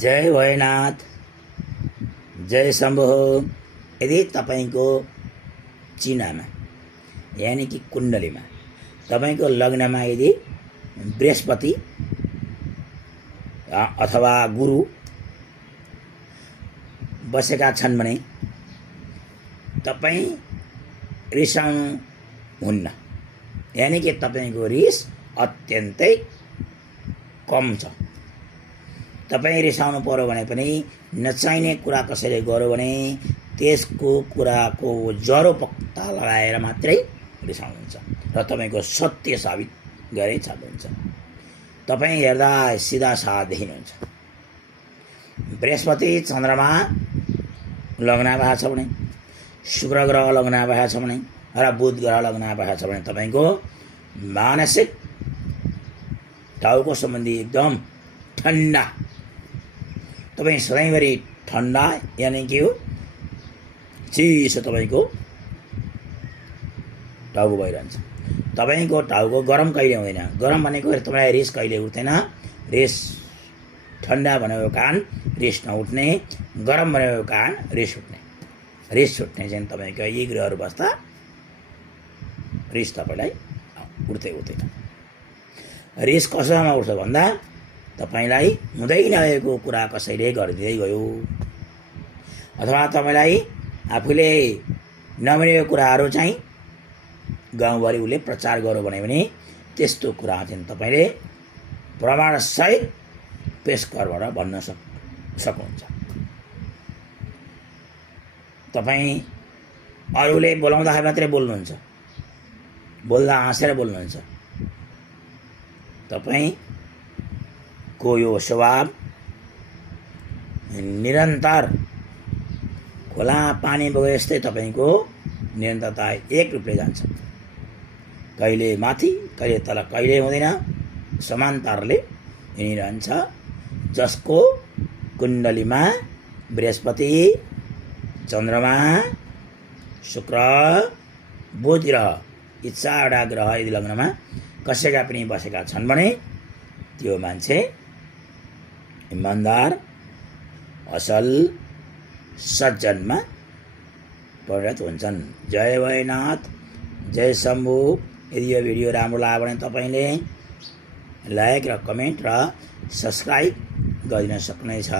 जय भोलेनाथ, जय शम्भो। यदि तपाईंको चिनामा यानी कि कुण्डलीमा तपाईंको लग्नमा यदि बृहस्पति अथवा गुरु बसेका छन् भने तपाईं रिसाउनु हुन्न, यानी कि तपाईंको रिस अत्यन्तै कम छ। तपाईं रिसाउनु पर्यो भने पनि नचाहिने कुरा कसैले गर्यो भने त्यसको कुराको जरो पत्ता लगाएर मात्रै रिसाउनुहुन्छ र तपाईंको सत्य साबित गरे छाड्नुहुन्छ। तपाईं हेर्दा सिधा साधा देखिनुहुन्छ। बृहस्पति चन्द्रमा लग्न भएको छ भने, शुक्र ग्रह लग्न भएको छ भने र बुध ग्रह लग्न भएको छ भने तपाईंको मानसिक टाउको सम्बन्धी एकदम ठन्डा, तपाईं सधैँभरि ठन्डा यानी कि चिसो तपाईंको टाउको भइरहन्छ। तपाईंको टाउको गरम कहिले हुँदैन। गरम भनेको तपाईलाई रिस कहिले उठ्दैन। रिस ठन्डा भनेको कारण रिस नउठ्ने, गरम भनेको कारण रिस उठ्ने। रिस उठ्ने चाहिँ तपाईंको यी ग्रहहरू बस्दा रिस तपाईलाई उठ्दै उठ्दैन। रिस कसैमा उठ्छ भन्दा तपाईलाई हुँदै नभएको कुरा कसैले गरिदिँदै गयो अथवा तपाईलाई आफूले नमिलेको कुराहरू चाहिँ गाउँभरि उसले प्रचार गर्यो भने त्यस्तो कुरा चाहिँ तपाईले प्रमाणसहित पेश गरेर भन्न सक्नुहुन्छ। तपाईँ अरूले बोलाउँदाखेरि मात्रै बोल्नुहुन्छ, बोल्दा हाँसेर बोल्नुहुन्छ। तपाईंको यो स्वभाव निरन्तर खोला पानी बगे जस्तै तपाईंको निरन्तरता एक रूपले जान्छ। कहिले माथि कहिले तल कहिले हुँदैन, समान्तरले हिँडिरहन्छ। जसको कुण्डलीमा बृहस्पति, चन्द्रमा, शुक्र, बुध ग्रह यी चारवटा ग्रह यदि लग्नमा कसैका पनि बसेका छन् भने त्यो मान्छे इमानदार, असल, सज्जनमा परिणत हुन्छन्। जय भोलेनाथ, जय शम्भु। यदि यो भिडियो राम्रो लाग्यो भने तपाईले लाइक र कमेन्ट र सब्स्क्राइब गरिदिन सक्नुहुनेछ।